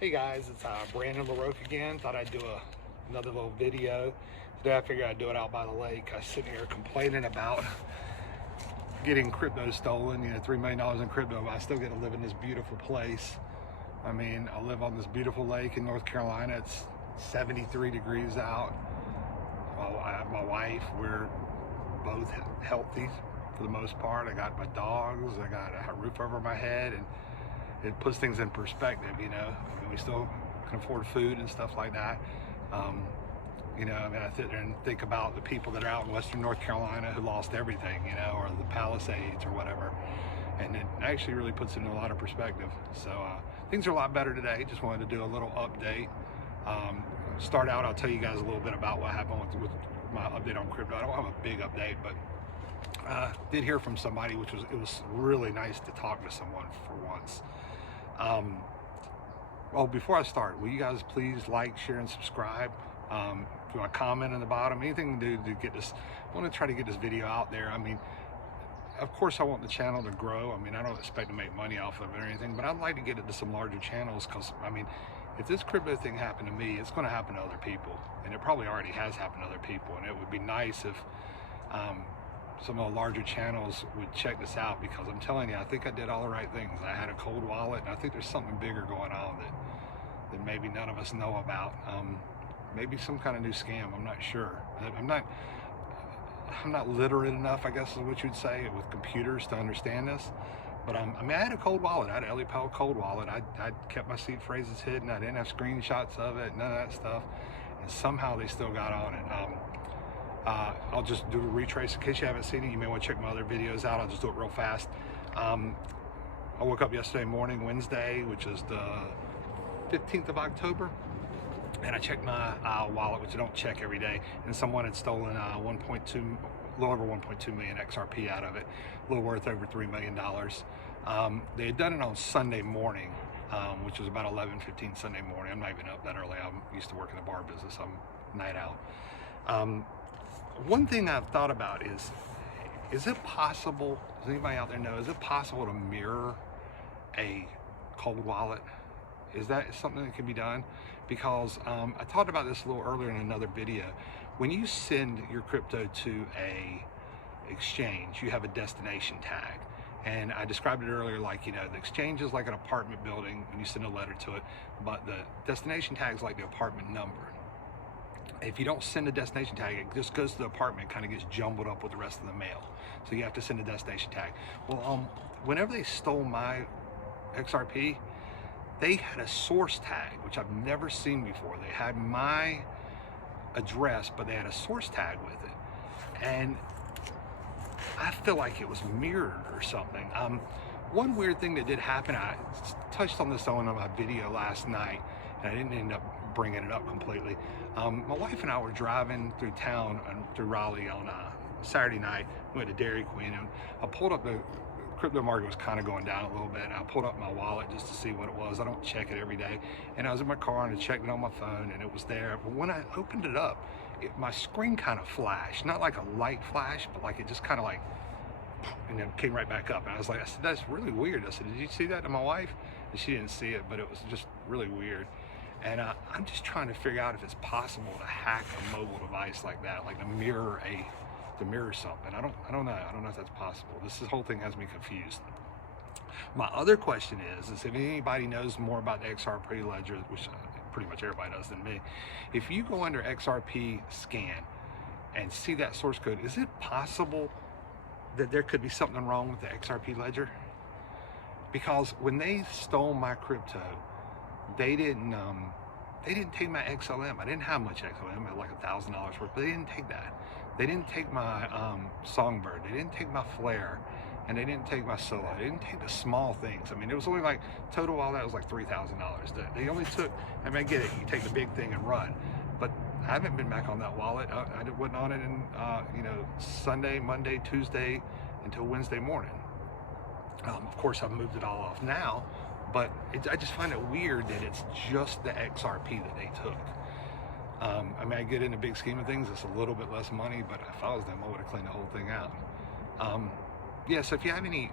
Hey guys, it's Brandon LaRoque again. Thought I'd do another little video. Today I figured I'd do it out by the lake. I was sitting here complaining about getting crypto stolen, $3 million in crypto, but I still get to live in this beautiful place. I mean, I live on this beautiful lake in North Carolina. It's 73 degrees out. Well, I have my wife. We're both healthy for the most part. I got my dogs. I got a roof over my head, and it puts things in perspective, I mean, we still can afford food and stuff like that. I mean, I sit there and think about the people that are out in Western North Carolina who lost everything, or the Palisades or whatever. And it actually really puts it in a lot of perspective. So things are a lot better today. Just wanted to do a little update. Start out, I'll tell you guys a little bit about what happened with my update on crypto. I don't have a big update, but did hear from somebody, it was really nice to talk to someone for once. Well, before I start, will you guys please like, share, and subscribe? Do a comment in the bottom, anything to do to get this. I want to try to get this video out there. I mean, of course I want the channel to grow. I mean, I don't expect to make money off of it or anything, but I'd like to get it to some larger channels, because I mean, if this crypto thing happened to me, it's going to happen to other people, and it probably already has happened to other people. And it would be nice if some of the larger channels would check this out, because I'm telling you, I think I did all the right things. I had a cold wallet, and I think there's something bigger going on that maybe none of us know about. Maybe some kind of new scam. I'm not sure. I'm not literate enough, I guess is what you'd say, with computers to understand this. But I mean, I had a cold wallet. I had an Ellie Powell cold wallet. I kept my seed phrases hidden. I didn't have screenshots of it, none of that stuff. And somehow they still got on it. I'll just do a retrace in case you haven't seen it. You may want to check my other videos out. I'll just do it real fast. I woke up yesterday morning, Wednesday, which is the 15th of October, and I checked my wallet, which I don't check every day, and someone had stolen a little over 1.2 million XRP out of it, a little worth over $3 million. They had done it on Sunday morning, which was about 11:15 Sunday morning. I'm not even up that early. I'm used to working the bar business. I'm night out. One thing I've thought about is it possible, does anybody out there know, is it possible to mirror a cold wallet? Is that something that can be done? Because I talked about this a little earlier in another video. When you send your crypto to a exchange, you have a destination tag. And I described it earlier, like, the exchange is like an apartment building when you send a letter to it, but the destination tag is like the apartment number. If you don't send a destination tag, it just goes to the apartment, kind of gets jumbled up with the rest of the mail. So you have to send a destination tag. Well, whenever they stole my XRP, they had a source tag, which I've never seen before. They had my address, but they had a source tag with it. And I feel like it was mirrored or something. One weird thing that did happen, I touched on this on my video last night, and I didn't end up bringing it up completely. My wife and I were driving through town, through Raleigh on Saturday night. We went to Dairy Queen, and I pulled up, the crypto market was kind of going down a little bit, and I pulled up my wallet just to see what it was. I don't check it every day. And I was in my car, and I checked it on my phone, and it was there. But when I opened it up, my screen kind of flashed. Not like a light flash, but like it just kind of like, and then came right back up. And I said, that's really weird. I said, did you see that? To my wife? And she didn't see it, but it was just really weird. And I'm just trying to figure out if it's possible to hack a mobile device like that, like to mirror something. I don't know. I don't know if that's possible. This whole thing has me confused. My other question is if anybody knows more about the XRP ledger, which pretty much everybody does than me, if you go under XRP scan and see that source code, is it possible that there could be something wrong with the XRP ledger? Because when they stole my crypto, they didn't take my XLM. I didn't have much XLM. I had like $1,000 worth, but they didn't take that. They didn't take my Songbird. They didn't take my Flare, and they didn't take my Solo. They didn't take the small things. I mean, it was only like, total all that was like $3,000. They only took, I mean, I get it, you take the big thing and run, but I haven't been back on that wallet. I wasn't on it in, Sunday, Monday, Tuesday, until Wednesday morning. Of course, I've moved it all off now, but I just find it weird that it's just the XRP that they took. I mean, I get in the big scheme of things, it's a little bit less money, but if I was them, I would have cleaned the whole thing out. Yeah, so if you have any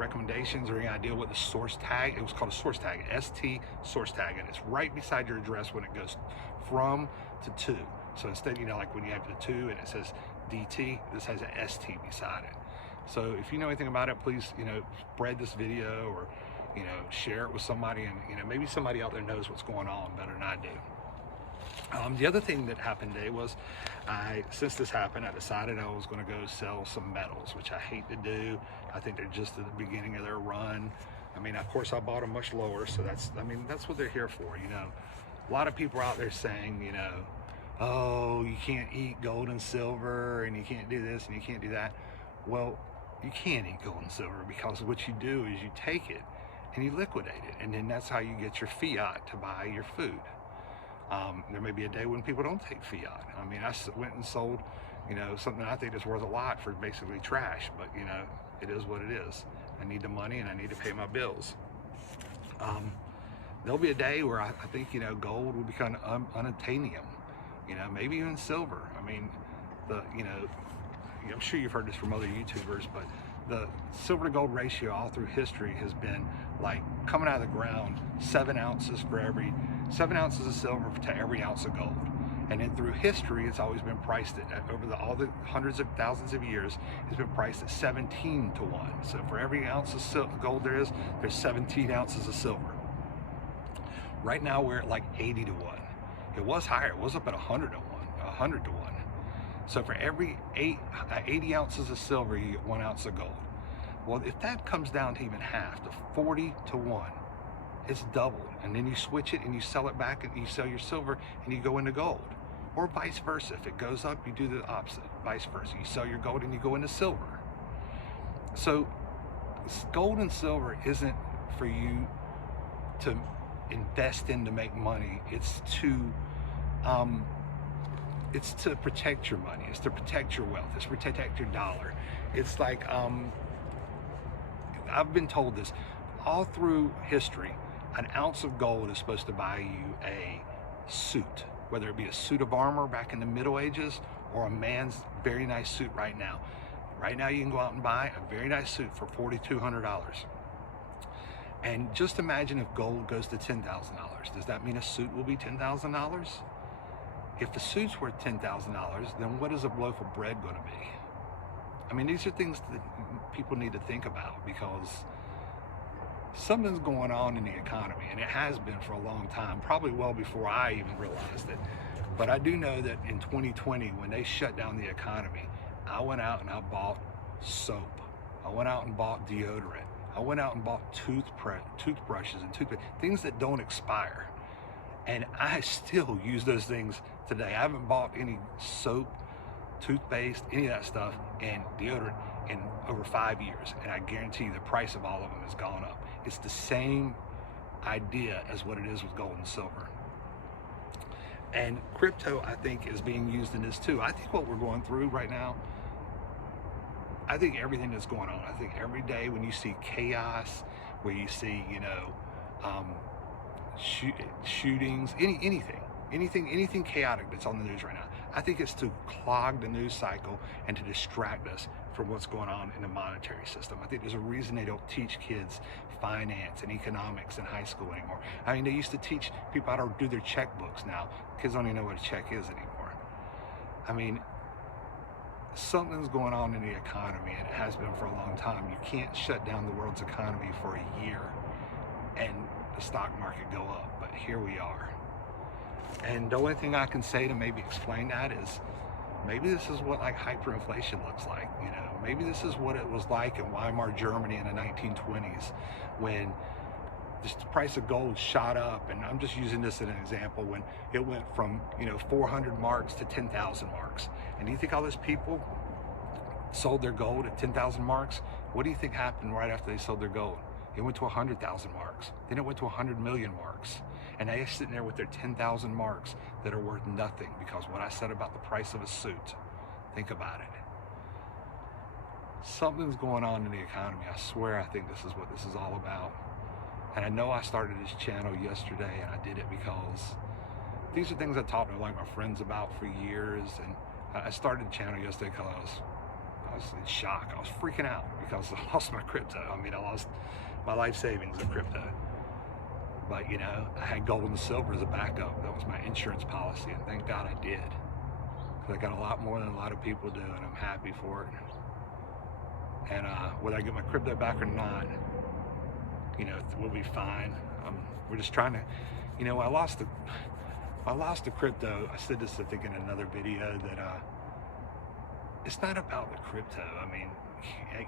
recommendations or any idea what the source tag, it was called a source tag, ST source tag, and it's right beside your address when it goes from to to. So instead, you know, like when you have the to and it says DT, this has an ST beside it. So if you know anything about it, please, you know, spread this video or, you know, share it with somebody, and, you know, maybe somebody out there knows what's going on better than I do. The other thing that happened today was, since this happened, I decided I was going to go sell some metals, which I hate to do. I think they're just at the beginning of their run. I mean, of course, I bought them much lower, so that's what they're here for, you know. A lot of people out there saying, you know, oh, you can't eat gold and silver, and you can't do this, and you can't do that. Well, you can eat gold and silver, because what you do is you take it and you liquidate it, and then that's how you get your fiat to buy your food. There may be a day when people don't take fiat. I mean, I went and sold, you know, something I think is worth a lot for basically trash, but, you know, it is what it is. I need the money and I need to pay my bills. There'll be a day where I think, you know, gold will become unattainable, you know, maybe even silver. I mean, I'm sure you've heard this from other YouTubers, but the silver to gold ratio all through history has been like coming out of the ground, 7 ounces of silver to every ounce of gold. And then through history, it's always been priced at over all the hundreds of thousands of years, it's been priced at 17 to 1. So for every ounce of gold there's 17 ounces of silver. Right now we're at like 80 to 1. It was higher, it was up at 100 to 1. So for every 80 ounces of silver, you get 1 ounce of gold. Well, if that comes down to even half, to 40 to 1, it's doubled. And then you switch it and you sell it back, and you sell your silver and you go into gold. Or vice versa. If it goes up, you do the opposite. Vice versa. You sell your gold and you go into silver. So gold and silver isn't for you to invest in to make money. It's to protect your money. It's to protect your wealth. It's to protect your dollar. It's like, I've been told this all through history. An ounce of gold is supposed to buy you a suit, whether it be a suit of armor back in the Middle Ages or a man's very nice suit right now. Right now you can go out and buy a very nice suit for $4,200. And just imagine if gold goes to $10,000. Does that mean a suit will be $10,000? If the suit's worth $10,000, then what is a loaf of bread going to be? I mean, these are things that people need to think about, because something's going on in the economy, and it has been for a long time, probably well before I even realized it. But I do know that in 2020, when they shut down the economy, I went out and I bought soap. I went out and bought deodorant. I went out and bought toothbrushes and toothpaste, things that don't expire. And I still use those things today. I haven't bought any soap, toothpaste, any of that stuff, and deodorant in over 5 years. And I guarantee you the price of all of them has gone up. It's the same idea as what it is with gold and silver. And crypto, I think, is being used in this too. I think what we're going through right now, I think everything that's going on, I think every day when you see chaos, where you see, you know, shootings, anything chaotic that's on the news right now, I think it's to clog the news cycle and to distract us from what's going on in the monetary system. I think there's a reason they don't teach kids finance and economics in high school anymore. I mean, they used to teach people how to do their checkbooks. Now kids don't even know what a check is anymore. I mean, something's going on in the economy, and it has been for a long time. You can't shut down the world's economy for a year and the stock market go up, but here we are. And the only thing I can say to maybe explain that is, maybe this is what like hyperinflation looks like. You know, maybe this is what it was like in Weimar Germany in the 1920s, when the price of gold shot up. And I'm just using this as an example, when it went from, you know, 400 marks to 10,000 marks. And do you think all those people sold their gold at 10,000 marks? What do you think happened right after they sold their gold? It went to 100,000 marks. Then it went to 100 million marks. And they're sitting there with their 10,000 marks that are worth nothing, because what I said about the price of a suit, think about it. Something's going on in the economy. I swear I think this is what this is all about. And I know I started this channel yesterday, and I did it because these are things I talked to like my friends about for years. And I started the channel yesterday because I was in shock. I was freaking out because I lost my crypto. I mean, I lost my life savings of crypto. But you know, I had gold and silver as a backup. That was my insurance policy, and thank God I did. Because I got a lot more than a lot of people do, and I'm happy for it. And whether I get my crypto back or not, you know, we'll be fine. We're just trying to, you know, I lost the crypto. I said this, I think, in another video, that it's not about the crypto. I mean,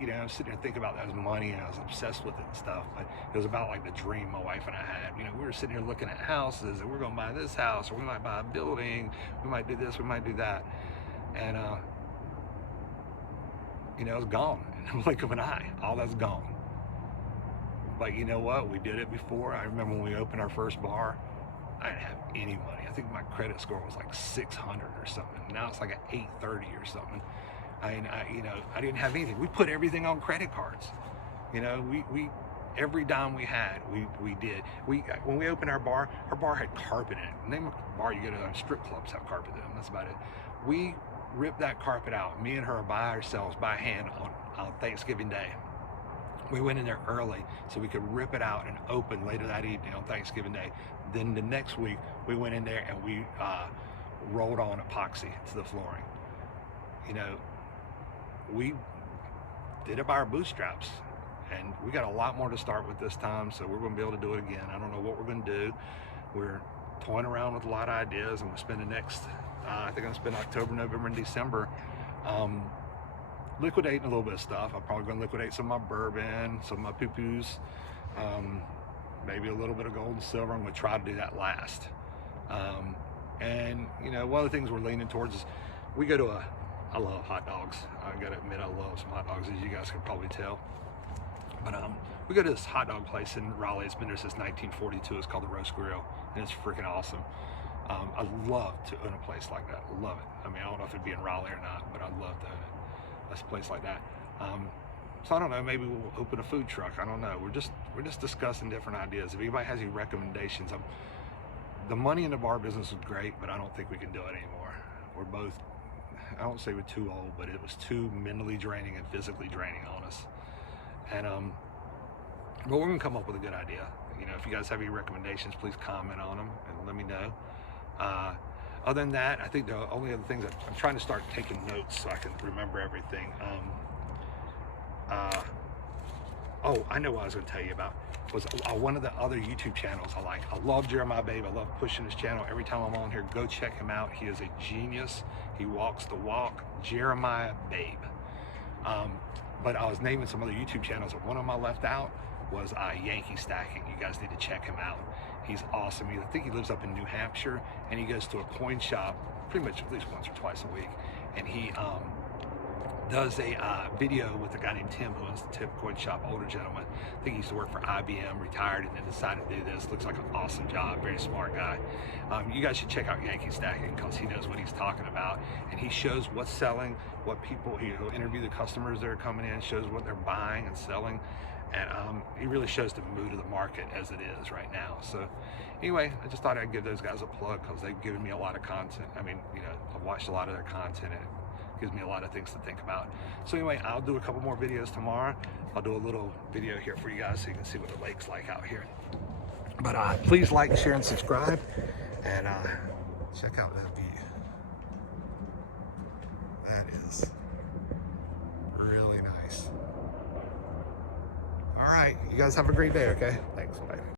you know, I was sitting there thinking about that as money, and I was obsessed with it and stuff, but it was about like the dream my wife and I had. You know, we were sitting here looking at houses, and we're going to buy this house, or we might buy a building, we might do this, we might do that. And, you know, it's gone in the blink of an eye. All that's gone. But you know what? We did it before. I remember when we opened our first bar, I didn't have any money. I think my credit score was like 600 or something. Now it's like an 830 or something. You know, I didn't have anything. We put everything on credit cards. You know, we every dime we had, we did. When we opened our bar had carpet in it. The name of the bar you go to, strip clubs have carpet in them. That's about it. We ripped that carpet out. Me and her by ourselves, by hand, on Thanksgiving Day. We went in there early so we could rip it out and open later that evening on Thanksgiving Day. Then the next week we went in there and we rolled on epoxy to the flooring. You know, we did it by our bootstraps, and we got a lot more to start with this time, so we're going to be able to do it again. I don't know what we're going to do. We're toying around with a lot of ideas, and we'll spend the next, I think I'm going to spend October, November, and December liquidating a little bit of stuff. I'm probably going to liquidate some of my bourbon, some of my poo-poos, maybe a little bit of gold and silver. I'm going to try to do that last. And you know, one of the things we're leaning towards is we go to I love hot dogs. I gotta admit, I love some hot dogs, as you guys can probably tell. But we go to this hot dog place in Raleigh. It's been there since 1942. It's called the Roast Grill, and it's freaking awesome. I'd love to own a place like that. Love it. I mean, I don't know if it'd be in Raleigh or not, but I'd love to own it. A place like that. So I don't know, maybe we'll open a food truck. I don't know. We're just discussing different ideas. If anybody has any recommendations, the money in the bar business was great, but I don't think we can do it anymore. We're both, I don't say we're too old, but it was too mentally draining and physically draining on us. And but we're gonna come up with a good idea. You know, if you guys have any recommendations, please comment on them and let me know. Other than that, I think the only other things I'm trying to start taking notes so I can remember everything. Oh, I know what I was going to tell you about. Was one of the other YouTube channels I like. I love Jeremiah Babe. I love pushing his channel. Every time I'm on here, go check him out. He is a genius. He walks the walk. Jeremiah Babe. But I was naming some other YouTube channels, and one of them I left out was Yankee Stacking. You guys need to check him out. He's awesome. I think he lives up in New Hampshire, and he goes to a coin shop pretty much at least once or twice a week, and he does a video with a guy named Tim, who owns the Tip Coin Shop, older gentleman. I think he used to work for IBM, retired, and then decided to do this. Looks like an awesome job, very smart guy. You guys should check out Yankee Stacking because he knows what he's talking about, and he shows what's selling, what people, he'll interview the customers that are coming in, shows what they're buying and selling. And he really shows the mood of the market as it is right now. So anyway, I just thought I'd give those guys a plug because they've given me a lot of content. I mean, you know, I've watched a lot of their content, and it gives me a lot of things to think about. So anyway, I'll do a couple more videos tomorrow. I'll do a little video here for you guys so you can see what the lake's like out here. But please like, share, and subscribe, and check out that view. That is really nice. All right, you guys have a great day, okay? Thanks, bye.